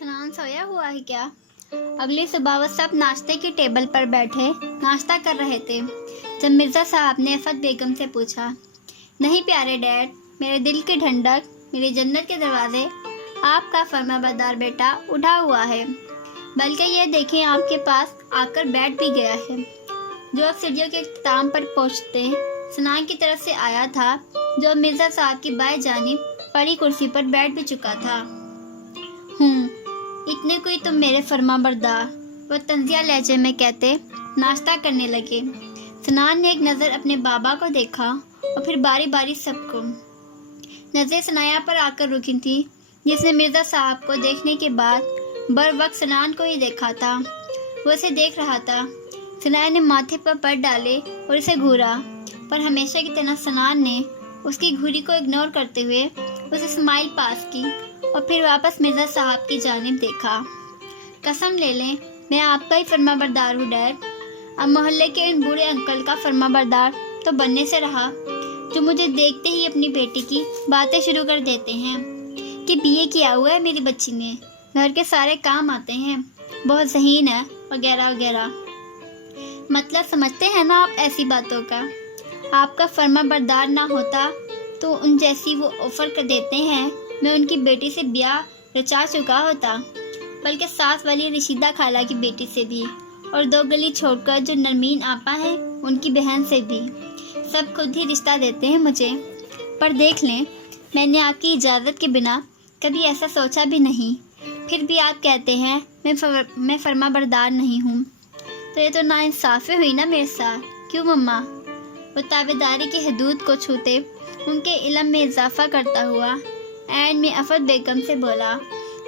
सनान सोया हुआ है क्या? अगली सुबह वो सब नाश्ते की टेबल पर बैठे नाश्ता कर रहे थे जब मिर्ज़ा साहब ने आफत बेगम से पूछा, नहीं प्यारे डैड, मेरे दिल की ठंडक, मेरी जन्नत के दरवाजे आपका फरमाबरदार बेटा उठा हुआ है, बल्कि ये देखें आपके पास आकर बैठ भी गया है। जो अब सीढ़ियों के इख्तिताम पर पहुँचते सनान की तरफ से आया था, जो मिर्ज़ा साहब की बाएं जानिब पड़ी कुर्सी पर बैठ भी चुका था। इतने कोई तुम मेरे फरमाबरदार, वो तंजिया लहजे में कहते नाश्ता करने लगे। सनान ने एक नज़र अपने बाबा को देखा और फिर बारी बारी सबको। नज़रें सनाया पर आकर रुकी थी, जिसने मिर्ज़ा साहब को देखने के बाद बर वक्त सनान को ही देखा था। वो उसे देख रहा था। सनाया ने माथे पर पैर डाले और इसे घूरा, पर हमेशा की तरह सनान ने उसकी घूरी को इग्नोर करते हुए उसे स्माइल पास की और फिर वापस मिर्ज़ा साहब की जानिब देखा। कसम ले लें, मैं आपका ही फरमाबरदार हूँ डैड। अब मोहल्ले के इन बूढ़े अंकल का फरमाबरदार तो बनने से रहा, जो मुझे देखते ही अपनी बेटी की बातें शुरू कर देते हैं कि बीए किया हुआ है मेरी बच्ची ने, घर के सारे काम आते हैं, बहुत ज़हीन है, वगैरह वगैरह। मतलब समझते हैं ना आप ऐसी बातों का? आपका फरमाबरदार ना होता तो उन जैसी वो ऑफ़र कर देते हैं, मैं उनकी बेटी से ब्याह रचा चुका होता, बल्कि सास वाली रशीदा खाला की बेटी से भी, और 2 गली छोड़कर जो नरमीन आपा है उनकी बहन से भी। सब खुद ही रिश्ता देते हैं मुझे। पर देख लें, मैंने आपकी इजाज़त के बिना कभी ऐसा सोचा भी नहीं, फिर भी आप कहते हैं मैं फरमाबरदार नहीं हूँ। तो ये तो नाइंसाफ़ी हुई ना मेरे साथ। क्यों मम्मा? वो ताबेदारी की हदूद को छूते उनके इल्म में इजाफा करता हुआ एंड में आफत बेगम से बोला,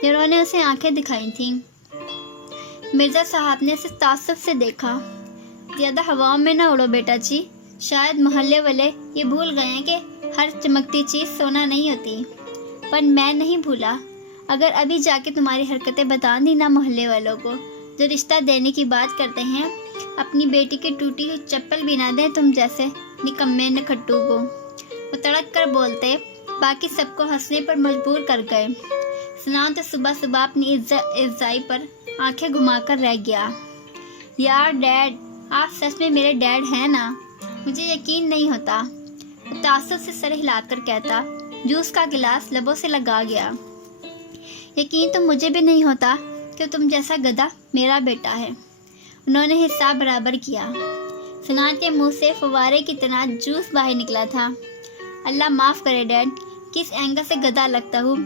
जिन्होंने उसे आंखें दिखाई थीं। मिर्ज़ा साहब ने उसे तासुब से देखा। ज़्यादा हवाओं में ना उड़ो बेटा जी, शायद मोहल्ले वाले ये भूल गए हैं कि हर चमकती चीज़ सोना नहीं होती। पर मैं नहीं भूला। अगर अभी जाके तुम्हारी हरकतें बता दी ना मोहल्ले वालों को, जो रिश्ता देने की बात करते हैं, अपनी बेटी की टूटी हुई चप्पल भी ना दें तुम जैसे निकम्मे नखट्टू को। वो तड़क कर बोलते बाकी सबको हंसने पर मजबूर कर गए। सनान तो सुबह सुबह अपनी इज़्ज़ाई पर आंखें घुमाकर रह गया। यार डैड, आप सच में मेरे डैड हैं ना? मुझे यकीन नहीं होता। वो तासुब से सर हिलाकर कहता, जूस का गिलास लबों से लगा गया। यकीन तो मुझे भी नहीं होता कि तुम जैसा गधा मेरा बेटा है। उन्होंने हिसाब बराबर किया। सनान के मुंह से फव्वारे की तरह जूस बाहर निकला था। अल्लाह माफ़ करे डैड, किस एंगल से गधा लगता हूँ।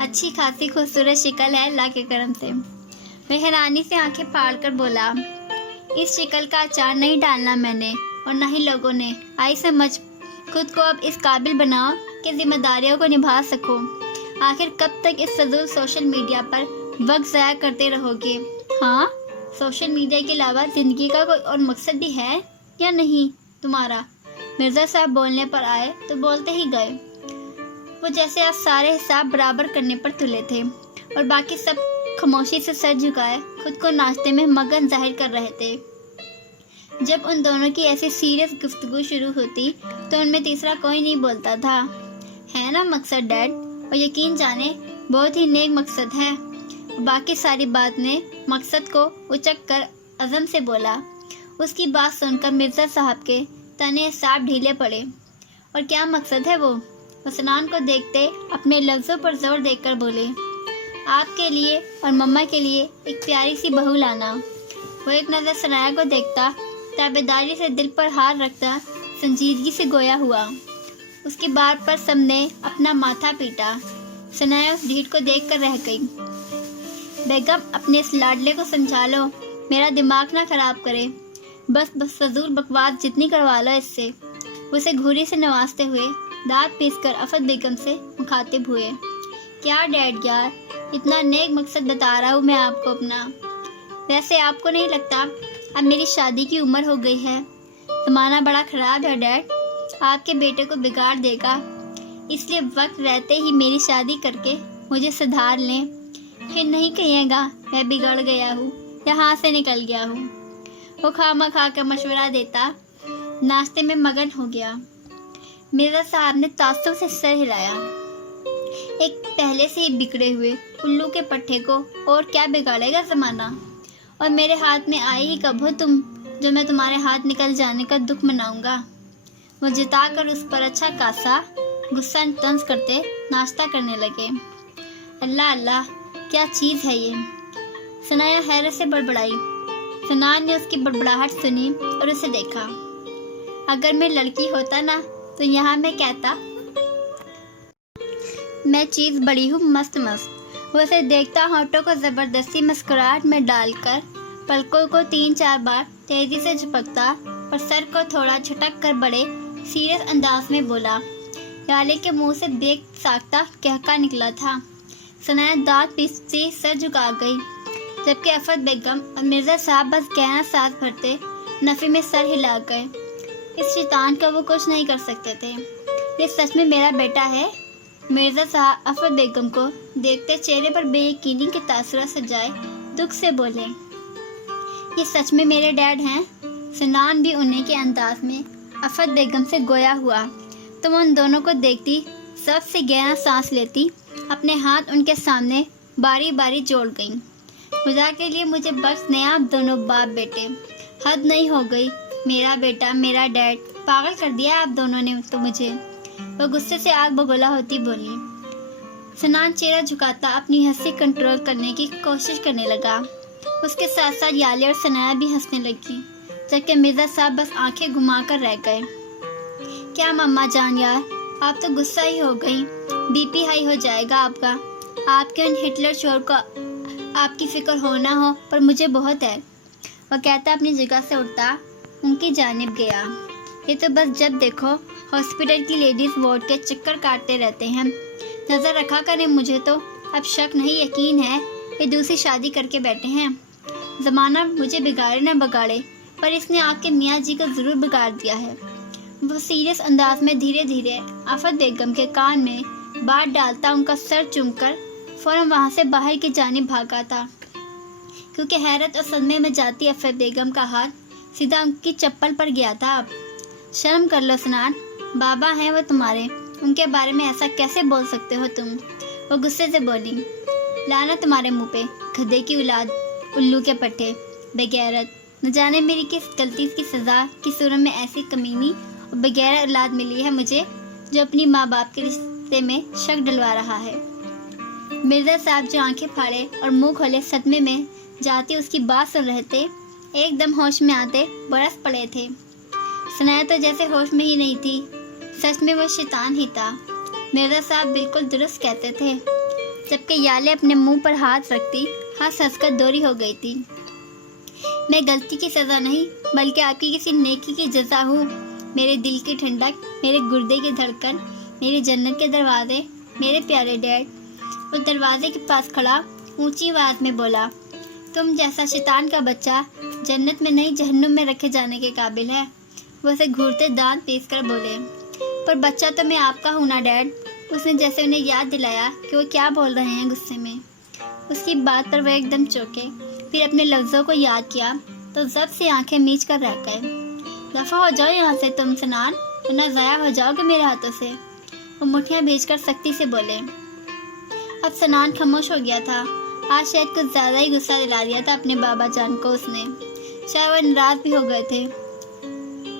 अच्छी खासी खूबसूरत शिकल है अल्लाह के करम से। मैं हैरानी से आंखें फाड़ कर बोला, इस शिकल का अचार नहीं डालना मैंने और ना ही लोगों ने। आई समझ, खुद को अब इस काबिल बनाओ कि जिम्मेदारियों को निभा सको। आखिर कब तक इस फजूल सोशल मीडिया पर वक्त ज़ाया करते रहोगे? हाँ, सोशल मीडिया के अलावा ज़िंदगी का कोई और मकसद भी है या नहीं तुम्हारा? मिर्ज़ा साहब बोलने पर आए तो बोलते ही गए। वो जैसे आज सारे हिसाब बराबर करने पर तुले थे और बाकी सब खामोशी से सर झुकाए खुद को नाश्ते में मगन जाहिर कर रहे थे। जब उन दोनों की ऐसी सीरियस गुफ्तगू शुरू होती तो उनमें तीसरा कोई नहीं बोलता था। है ना मकसद डैड? और यकीन जाने बहुत ही नेक मकसद है। बाकी सारी बात ने मकसद को उचक कर अज़म से बोला। उसकी बात सुनकर मिर्ज़ा साहब के तने साफ ढीले पड़े। और क्या मकसद है वो सनान को देखते अपने लफ्ज़ों पर जोर देकर बोले, आपके लिए और मम्मा के लिए एक प्यारी सी बहू लाना। वो एक नज़र सनाया को देखता, ताबेदारी से दिल पर हाथ रखता, संजीदगी से गोया हुआ। उसकी बात पर सबने अपना माथा पीटा। सनाया उस ढीठ को देखकर रह गई। बेगम, अपने इस लाडले को समझा लो, मेरा दिमाग ना खराब करे। बस फजूल बकवास जितनी करवा लो इससे। उसे घूरी से नवाजते हुए दांत पीसकर आफत बेगम से मुखातिब हुए। क्या डैड यार, इतना नेक मकसद बता रहा हूँ मैं आपको अपना। वैसे आपको नहीं लगता अब मेरी शादी की उम्र हो गई है? ज़माना बड़ा ख़राब है डैड, आपके बेटे को बिगाड़ देगा। इसलिए वक्त रहते ही मेरी शादी करके मुझे सुधार लें, फिर नहीं कहिएगा मैं बिगड़ गया हूँ या हाथ से निकल गया हूँ। वो खामा खा कर मशवरा देता नाश्ते में मगन हो गया। मिर्ज़ा साहब ने तासुब से सर हिलाया। ایک پہلے سے ہی بگڑے ہوئے الو کے پٹھے کو اور کیا بگاڑے گا زمانہ، اور میرے ہاتھ میں آئی ہی کب ہو تم جو میں تمہارے ہاتھ نکل جانے کا دکھ مناؤں گا۔ وہ جتا کر اس پر اچھا خاصا غصہ طنز کرتے ناشتہ کرنے لگے۔ اللہ اللہ، کیا چیز ہے یہ؟ ثنایا حیرت سے بڑبڑائی۔ سنان نے اس کی بڑبڑاہٹ سنی اور اسے دیکھا۔ اگر میں لڑکی ہوتا نا تو یہاں میں کہتا میں چیز بڑی ہوں مست مست۔ وہ اسے دیکھتا ہونٹوں کو زبردستی مسکراہٹ میں ڈال کر پلکوں کو 3-4 بار تیزی سے جھپکتا اور سر کو تھوڑا جھٹک کر بڑے سیریس انداز میں بولا۔ یالے کے منہ سے بیک ساختہ کہکا نکلا تھا۔ ثنایا دانت پیستی سر جھکا گئی، جبکہ آفت بیگم اور مرزا صاحب بس گہرا سانس بھرتے نفی میں سر ہلا گئے۔ اس شیطان کا وہ کچھ نہیں کر سکتے تھے۔ یہ سچ میں میرا بیٹا ہے؟ مرزا صاحب آفت بیگم کو دیکھتے چہرے پر بے یقینی کے تاثرات سجائے دکھ سے بولے، یہ سچ میں میرے ڈیڈ ہیں؟ سنان بھی انہیں کے انداز میں آفت بیگم سے گویا ہوا۔ تم ان دونوں کو دیکھتی سب سے گہرا سانس لیتی، اپنے ہاتھ ان کے سامنے باری باری جوڑ گئیں۔ خدا کے لیے مجھے بخش دیں آپ دونوں باپ بیٹے، حد نہیں ہو گئی؟ میرا بیٹا، میرا ڈیڈ، پاگل کر دیا آپ دونوں نے تو مجھے۔ وہ غصے سے آگ بگولا ہوتی بولی۔ سنان چہرہ جھکاتا اپنی ہنسی کنٹرول کرنے کی کوشش کرنے لگا۔ اس کے ساتھ ساتھ یالے اور ثنایا بھی ہنسنے لگی، جبکہ مرزا صاحب بس آنکھیں گھما کر رہ گئے۔ کیا ماما جان یار، آپ تو غصہ ہی ہو گئی، بی پی ہائی ہو جائے گا آپ کا۔ آپ کے ان ہٹلر شور کو آپ کی فکر ہو نہ ہو پر مجھے بہت ہے۔ وہ کہتا اپنی جگہ سے اٹھتا ان کی جانب گیا۔ یہ تو بس جب دیکھو ہاسپٹل کی لیڈیز وارڈ کے چکر کاٹتے رہتے ہیں۔ نظر رکھا کریں مجھے تو اب شک نہیں یقین ہے یہ دوسری شادی کر کے بیٹھے ہیں۔ زمانہ مجھے بگاڑے نہ بگاڑے پر اس نے آپ کے میاں جی کو ضرور بگاڑ دیا ہے۔ وہ سیریس انداز میں دھیرے دھیرے آفت بیگم کے کان میں بات ڈالتا ان کا سر چوم کر فوراً وہاں سے باہر کی جانب بھاگا تھا، کیونکہ حیرت اور صدمے میں جاتی آفت بیگم کا ہاتھ سیدھا ان کی چپل پر گیا تھا۔ اب شرم کر لو سنان، بابا ہیں وہ تمہارے، ان کے بارے میں ایسا کیسے بول سکتے ہو تم؟ وہ غصے سے بولی۔ لعنت تمہارے منہ پہ، گدھے کی اولاد، الو کے پٹھے، بغیرت، نہ جانے میری کس غلطی کی سزا کی صورت میں ایسی کمینی اور بغیر اولاد ملی ہے مجھے جو اپنی ماں باپ کے رشتے میں شک ڈلوا رہا ہے۔ مرزا صاحب جو آنکھیں پھاڑے اور منہ کھولے صدمے میں جاتی اس کی بات سن رہے تھے، ایک دم ہوش میں آتے برس پڑے تھے۔ ثنایا تو جیسے ہوش میں ہی نہیں تھی، سچ میں وہ شیطان ہی تھا۔ مرزا صاحب بالکل درست کہتے تھے، جبکہ یالے اپنے منہ پر ہاتھ رکھتی ہنس ہنس کر دوری ہو گئی تھی۔ میں غلطی کی سزا نہیں بلکہ آپ کی کسی نیکی کی جزا ہوں۔ میرے دل کی ٹھنڈک، میرے گردے کی دھڑکن، میری جنت کے دروازے، میرے پیارے ڈیڈ۔ وہ دروازے کے پاس کھڑا اونچی آواز میں بولا، تم جیسا شیطان کا بچہ جنت میں نہیں جہنم میں رکھے جانے کے قابل ہے۔ وہ اسے گھورتے دانت پیس کر بولے، پر بچہ تو میں آپ کا ہوں نا ڈیڈ۔ اس نے جیسے انہیں یاد دلایا کہ وہ کیا بول رہے ہیں غصے میں۔ اس کی بات پر وہ ایک دم چونکے، پھر اپنے لفظوں کو یاد کیا تو ضبط سے آنکھیں میچ کر رہ گئے۔ دفع ہو جاؤ یہاں سے تم سنان، ورنہ ضائع ہو جاؤ گے میرے ہاتھوں سے۔ وہ مٹھیاں بھیج کر سختی سے بولے۔ اب سنان خاموش ہو گیا تھا۔ آج شاید کچھ زیادہ ہی غصہ دلا دیا تھا اپنے بابا جان کو اس نے، شاید وہ ناراض بھی ہو گئے تھے۔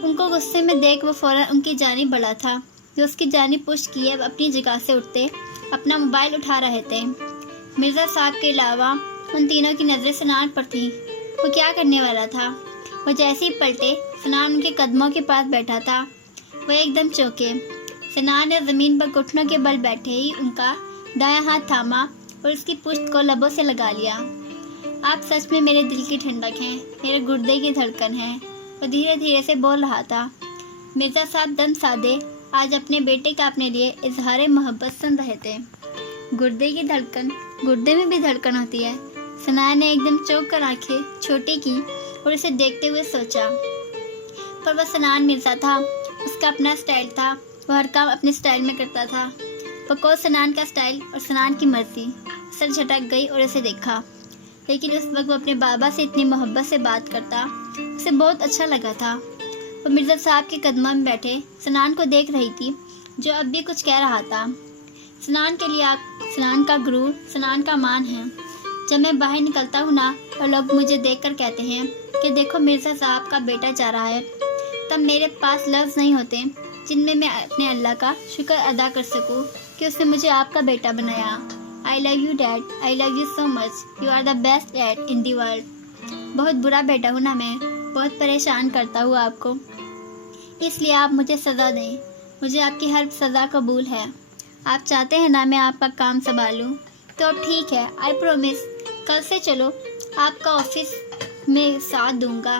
ان کو غصے میں دیکھ وہ فوراً ان کی جانب بڑھا تھا، جو اس کی جانب پشت کیے اپنی جگہ سے اٹھتے اپنا موبائل اٹھا رہے تھے۔ مرزا صاحب کے علاوہ ان تینوں کی نظریں سنان پر تھیں۔ وہ کیا کرنے والا تھا؟ وہ جیسے ہی پلٹے سنان ان کے قدموں کے پاس بیٹھا تھا۔ وہ ایک دم چونکے۔ سنان نے زمین پر گھٹنوں کے بل بیٹھے ہی ان کا دایاں ہاتھ تھاما اور اس کی پشت کو لبوں سے لگا لیا۔ آپ سچ میں میرے دل کی ٹھنڈک ہیں، میرے گردے کی دھڑکن ہیں، وہ دھیرے دھیرے سے بول رہا تھا۔ مرزا صاحب دم سادے آج اپنے بیٹے کا اپنے لیے اظہار محبت سن رہے تھے۔ گردے کی دھڑکن، گردے میں بھی دھڑکن ہوتی ہے؟ ثنایا نے ایک دم چونک کر آنکھیں چھوٹی کی اور اسے دیکھتے ہوئے سوچا۔ پر وہ سنان مرزا تھا، اس کا اپنا سٹائل تھا، وہ ہر کام اپنے سٹائل میں کرتا تھا۔ بقول سنان کا سٹائل اور سنان کی مرضی۔ سر جھٹک گئی اور اسے دیکھا، لیکن اس وقت وہ اپنے بابا سے اتنی محبت سے بات کرتا اسے بہت اچھا لگا تھا۔ وہ مرزا صاحب کے قدموں میں بیٹھے سنان کو دیکھ رہی تھی، جو اب بھی کچھ کہہ رہا تھا۔ सनान का गुरूर, सनान का मान है। जब मैं बाहर निकलता हूँ ना और लोग मुझे देखकर कहते हैं कि देखो मिर्ज़ा साहब का बेटा जा रहा है, तब मेरे पास लफ्ज़ नहीं होते जिनमें मैं अपने अल्लाह का शुक्र अदा कर सकूँ कि उसने मुझे आपका बेटा बनाया। I love you dad, I love you so much, you are the best dad in the world. बहुत बुरा बेटा हूँ ना मैं, बहुत परेशान करता हूँ आपको, इसलिए आप मुझे सज़ा दें। मुझे आपकी हर सज़ा कबूल है। आप चाहते हैं ना मैं आपका काम संभालूं, तो अब ठीक है, आई प्रोमिस। कल से चलो आपका ऑफिस में साथ दूंगा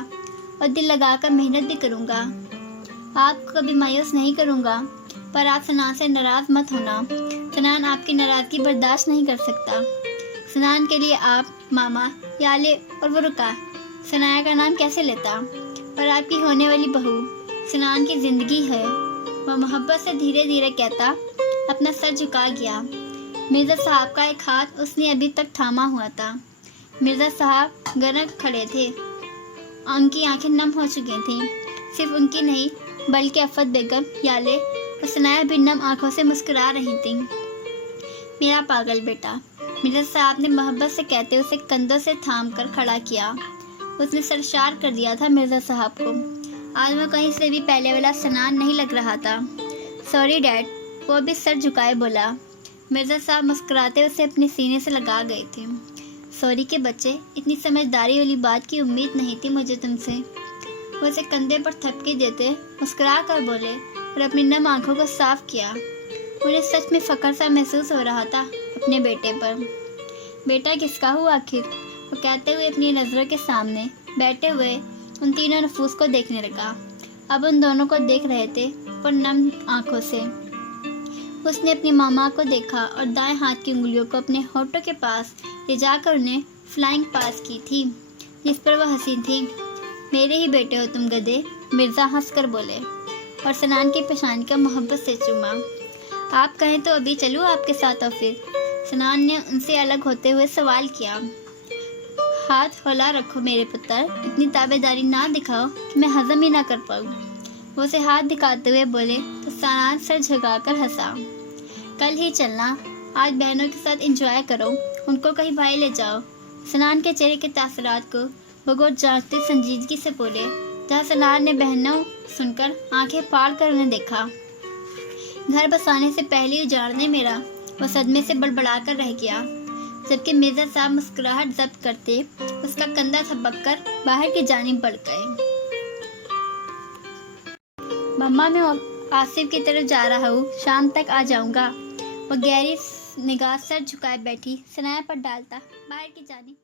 और दिल लगाकर मेहनत भी करूंगा। आपको कभी मायूस नहीं करूंगा, पर आप सनान से नाराज़ मत होना। सनान आपकी नाराज़गी बर्दाश्त नहीं कर सकता। सनान के लिए आप, मामा, याले और वो रुका सनाया का नाम कैसे लेता, और आपकी होने वाली बहू सनान की ज़िंदगी है। वह मोहब्बत से धीरे धीरे कहता अपना सर झुका गया। मिर्ज़ा साहब का एक हाथ उसने अभी तक थामा हुआ था। मिर्ज़ा साहब गरक खड़े थे, उनकी आंखें नम हो चुकी थीं। सिर्फ उनकी नहीं बल्कि अफ़त बेगम, याले और सनाया भी नम आंखों से मुस्कुरा रही थीं। मेरा पागल बेटा, मिर्ज़ा साहब ने मोहब्बत से कहते उसे कंधों से थाम कर खड़ा किया। उसने सरशार कर दिया था मिर्ज़ा साहब को। आज वो कहीं से भी पहले वाला सनान नहीं लग रहा था। सॉरी डैड, वो भी सर झुकाए बोला। मिर्ज़ा साहब मुस्कुराते उसे अपने सीने से लगा गए थे। सॉरी के बच्चे, इतनी समझदारी वाली बात की उम्मीद नहीं थी मुझे तुमसे। वो उसे कंधे पर थपकी देते मुस्कुरा कर बोले और अपनी नम आंखों को साफ किया। उन्हें सच में फ़ख्र सा महसूस हो रहा था अपने बेटे पर। बेटा किसका हुआ आखिर, वो कहते हुए अपनी नज़रों के सामने बैठे हुए उन तीनों नफूस को देखने लगा। अब उन दोनों को देख रहे थे पर नम आंखों से। उसने अपनी मामा को देखा और दाएं हाथ की उंगलियों को अपने होठों के पास ले जाकर उन्हें फ्लाइंग पास की थी, जिस पर वह हंसी थी। मेरे ही बेटे हो तुम गधे, मिर्ज़ा हंसकर बोले और सनान की पेशानी का मोहब्बत से चूमा। आप कहें तो अभी चलूँ आपके साथ ऑफिस? सनान ने उनसे अलग होते हुए सवाल किया। हाथ हौला रखो मेरे पुत्र, इतनी ताबेदारी ना दिखाओ कि मैं हजम ही ना कर पाऊँ। वो उसे हाथ दिखाते हुए बोले तो सनान सर झुकाकर हंसा। कल ही चलना, आज बहनों के साथ एंजॉय करो, उनको कहीं बाहर ले जाओ। सनान के चेहरे के तासरात को बगौर जांचते संजीदगी से बोले, जहाँ सनान ने बहनों सुनकर आंखें फाड़ कर उन्हें देखा। घर बसाने से पहले ही उजाड़ने मेरा, वो सदमे से बड़बड़ा कर रह गया। जबकि मिर्ज़ा साहब मुस्कुराहट जब्त करते उसका कंधा थपक कर बाहर की जानिब बढ़ गए। मम्मा, मैं आसिफ की तरफ जा रहा हूँ, शाम तक आ जाऊँगा। वो गहरी निगाह सर झुकाए बैठी सनाया पर डालता बाहर की जानिब